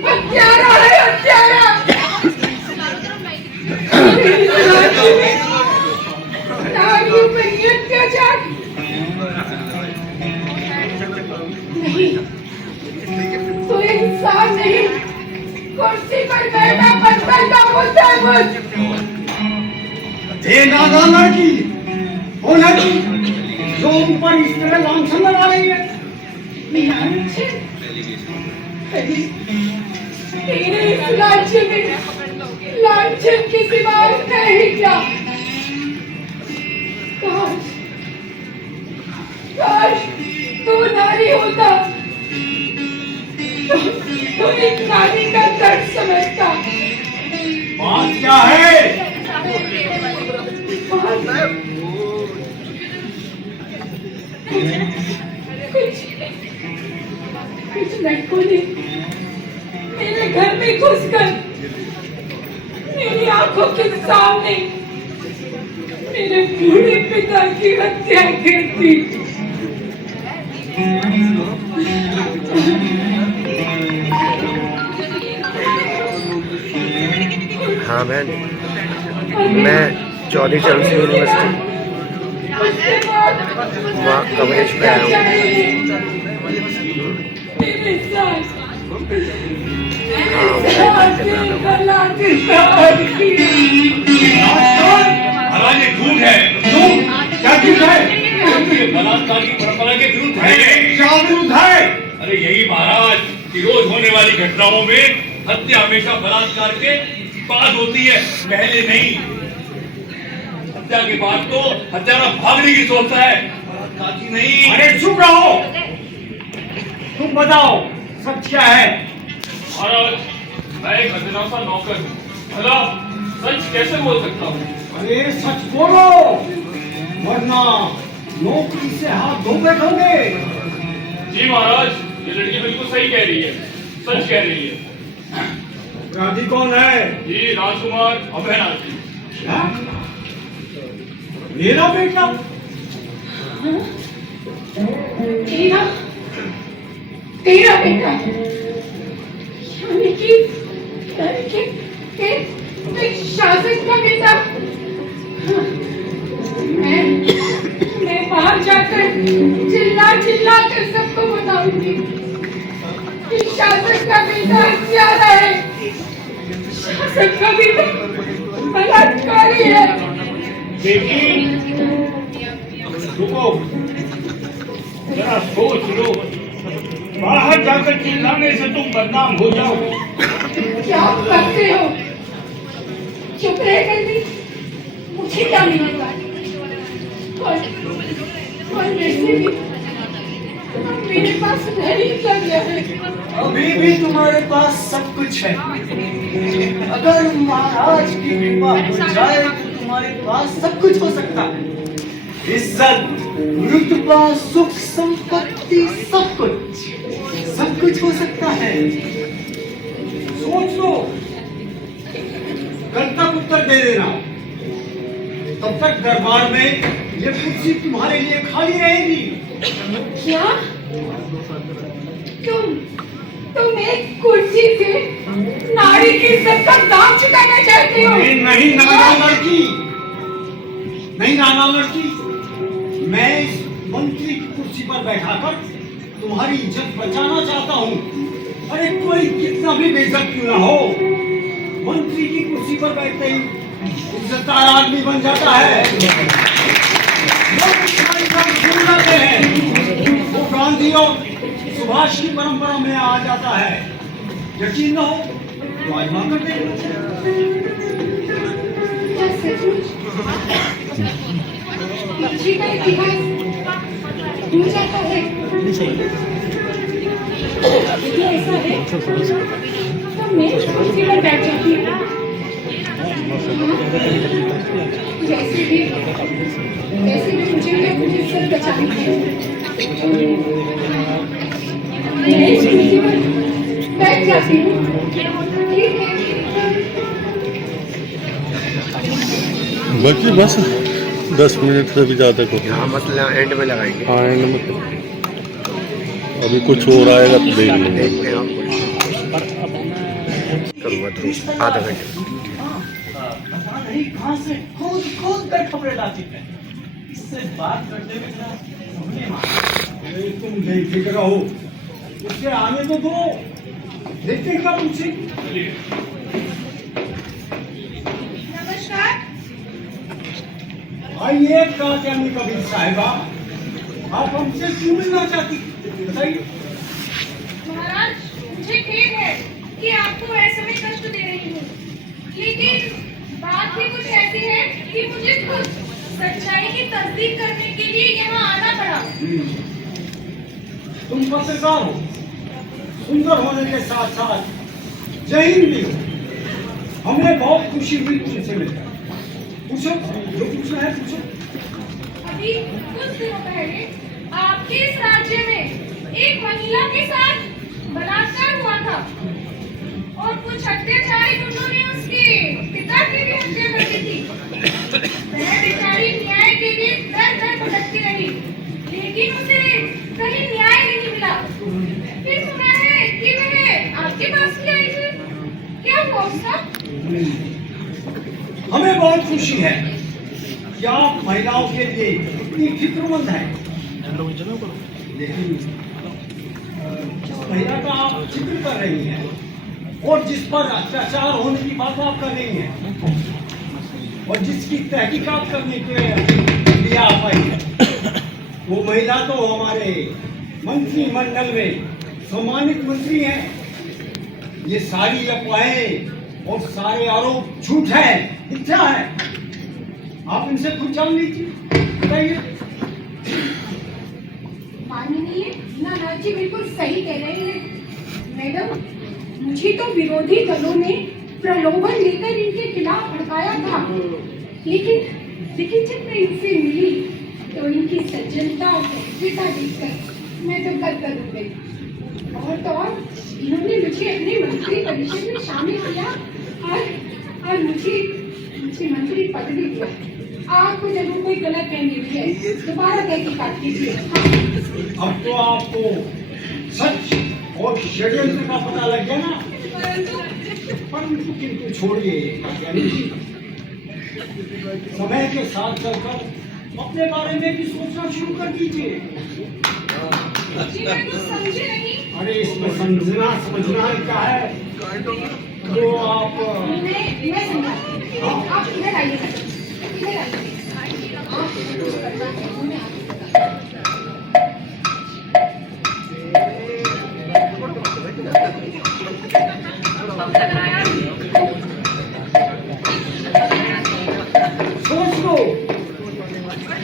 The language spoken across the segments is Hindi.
हत्यारा है, हत्यारा। नारियों पर ये अत्याचार नहीं, तो इंसान नहीं, कुर्सी पर बैठा पत्थर का मुद्दा ये नादान लड़की वो लड़की जो ऊपर इस तरह लांछन लगा रही है। तेरे इस लांछन में लांछन के सिवा है ही क्या? काश काश तू नारी होता तो एक नारी का दर्द समझता। बात क्या है? कुछ लड़कों ने मेरे घर में घुसकर मेरी आंखों के सामने मेरे बूढ़े पिता की हत्या कर दी। हाँ बहन, मैं चौधरी चरण सिंह यूनिवर्सिटी वहाँ कवरेज पे आया हूँ। ये झूठ है। झूठ? क्या झूठ है? बलात्कार की परंपरा के विरुद्ध है। क्या विरुद्ध है? अरे यही महाराज कि रोज होने वाली घटनाओं में हत्या हमेशा बलात्कार के बाद होती है, पहले नहीं। हत्या के बाद तो हत्यारा भागने की सोचता है, बलात्कार की नहीं। अरे चुप रहो, तुम बताओ सच क्या है? महाराज मैं एक अजनबी नौकर हूँ, भला सच कैसे बोल सकता हूँ? अरे सच बोलो, वरना नौकरी से हाथ धो बैठोगे। जी महाराज, ये लड़की बिल्कुल सही कह रही है, सच कह रही है। अपराधी कौन है? जी राजकुमार अभयनाथ जी। क्या? मेरा बेटा? तेरा तेरा बेटा यानी कि शासक का बेटा। मैं बाहर जाकर चिल्ला चिल्ला कर सबको बताऊंगी कि शासक का बेटा हत्यारा है, शासक का बेटा बलात्कारी है। बेटी रुको, जरा सोच लो, बाहर जाकर चिल्लाने से तुम बदनाम हो जाओगे। क्या करते हो? चुप रहकर भी मुझे क्या मिलेगा? और वैसे भी मेरे पास नहीं लग गया है। अभी भी तुम्हारे पास सब कुछ है। अगर महाराज की कृपा हो जाए तो तुम्हारे पास सब कुछ हो सकता है। इज्जत, रुतबा, सुख, संपत्ति, सब कुछ हो सकता है। सोच लो, कल तक उत्तर दे देना। तब तक दरबार में ये कुर्सी तुम्हारे लिए खाली रहेगी। क्या? तुम एक कुर्सी से नारी की इज्जत का दाम चुकाना चाहते हो? नहीं नाना लड़की, नहीं नाना लड़की, मैं इस मंत्री की कुर्सी पर बैठाकर तुम्हारी इज्जत बचाना चाहता हूँ। अरे कोई कितना भी बेइज्जत क्यों ना हो, मंत्री की कुर्सी पर बैठते ही इज्जतदार आदमी बन जाता है। जाते हैं वो गांधी और सुभाष की परंपरा में आ जाता है। यकीन न हो तो आजमा कर देखना। पीछे का इतिहास भूल जाता है। यदि ऐसा है तो मैं कुर्सी पर बैठ जाती हूँ। जैसे भी मुझे अपनी इज्जत बचानी है, मैं इस कुर्सी पर बैठ जाती हूँ। ठीक है? बाकी बस 10 मिनट से भी ज़्यादा को हाँ मतलब एंड में लगाएंगे। हाँ एंड में अभी कुछ और आएगा तो देख लेंगे। देखते हैं हम। करूँगा तो आधा घंटे। हाँ, पता नहीं कहाँ से खोद खोद कर खबरें लाती है। इससे बात करते हुए ना हमने मारा। तुम बेफिक्र हो, उससे आने तो दो, देखते क्या पूछे। नमस्कार। आइए कात्यायनी कबीर साहिबा, आप हमसे क्यों मिलना चाहती बताइए। महाराज, मुझे खेद है कि आपको ऐसे में कष्ट दे रही हूँ, लेकिन बात ही कुछ ऐसी है कि मुझे खुद सच्चाई की तस्दीक करने के लिए यहाँ आना पड़ा। तुम पत्रकार हो, सुंदर होने के साथ साथ जहीन भी हो। हमें बहुत खुशी हुई तुमसे मिलकर। पूछो, जो पूछना है पूछो। अभी कुछ दिनों पहले आपके इस राज्य में एक महिला के साथ बलात्कार हुआ था और कुछ अत्याचारी गुंडों ने उसके पिता की भी हत्या कर दी थी। वह बेचारी न्याय के लिए दर दर भटकती रही, लेकिन उसे कहीं न्याय नहीं मिला। फिर सुना है कि वह आपके पास भी आई थी। क्या हुआ उसका? हमें बहुत खुशी है कि आप महिलाओं के लिए इतनी फिक्रमंद हैं। लेकिन जिस महिला का आप जिक्र कर रही हैं और जिस पर अत्याचार होने की बात आप कर रही हैं और जिसकी तहकीकात करने के लिए आप आई हैं, वो महिला तो हमारे मंत्रिमंडल में सम्मानित मंत्री हैं। ये सारी अफवाहें और सारे आरोप झूठ है, मिथ्या है। आप इनसे कुछ जान लीजिए, बताइए। माननीय नानाजी जी बिल्कुल सही कह रहे हैं। मैडम, मुझे तो विरोधी दलों ने प्रलोभन लेकर इनके खिलाफ भड़काया था, लेकिन जब मैं इनसे मिली तो इनकी सज्जनता और सहजता देखकर मैं तो गदगद हो गई। और तो और इन्होंने मुझे अपने मंत्री परिषद में शामिल किया और मुझे मंत्री पद भी दिया। आपको जरूर कोई गलत फहमी हुई है, दोबारा तहकीकात कीजिए। अब तो आपको सच और षड्यंत्र का पता लग गया ना। परंतु किंतु छोड़िए, यानी समय के साथ चलकर अपने बारे में भी सोचना शुरू कर दीजिए। जी, मैं कुछ समझी नहीं। अरे इसमें समझना क्या है, तो आप मैं समझा। आप इधर आइए, इधर आइए। आप कुछ करना है, मैं सोच लो,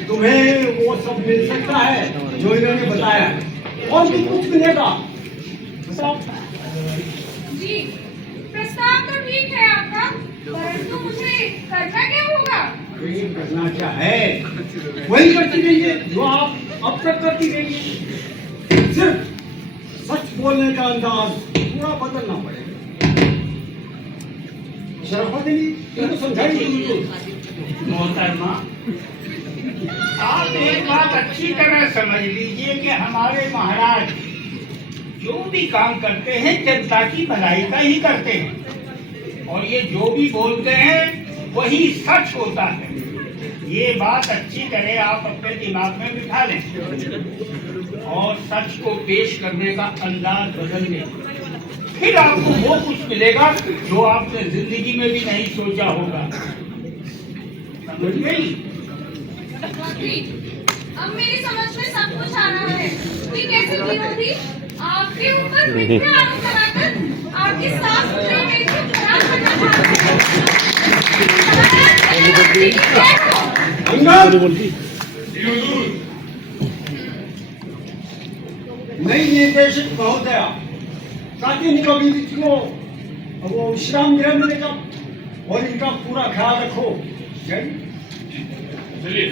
तुम्हें वो सब मिल सकता है जो इन्होंने बताया, और भी कुछ मिलेगा। बताओ। जी, प्रस्ताव तो ठीक है आपका, परंतु मुझे करना क्या होगा? ये करना क्या है, वही करती रहिए जो आप अब तक करती रहिए। सिर्फ सच बोलने का अंदाज पूरा बदलना पड़ेगा। शराफत इनको समझाइए। मोहतरमा, आप एक बात अच्छी तरह समझ लीजिए कि हमारे महाराज जो भी काम करते हैं जनता की भलाई का ही करते हैं, और ये जो भी बोलते हैं वही सच होता है। ये बात अच्छी तरह आप अपने दिमाग में बिठा लें और सच को पेश करने का अंदाज बदल लें, फिर आपको वो कुछ मिलेगा जो आपने जिंदगी में भी नहीं सोचा होगा। समझ गई? अब मेरी समझ में सब कुछ आ रहा है कि कैसे विरोधी आपके ऊपर मिथ्या आरोप लगाकर आपकी साफ सुथरे इमेज को खराब करना चाहते अंगद, नई निर्देशक महोदया कात्यायनी कबीर को वो विश्राम गृह मिलेगा और इनका पूरा ख्याल रखो। जय। चलिए।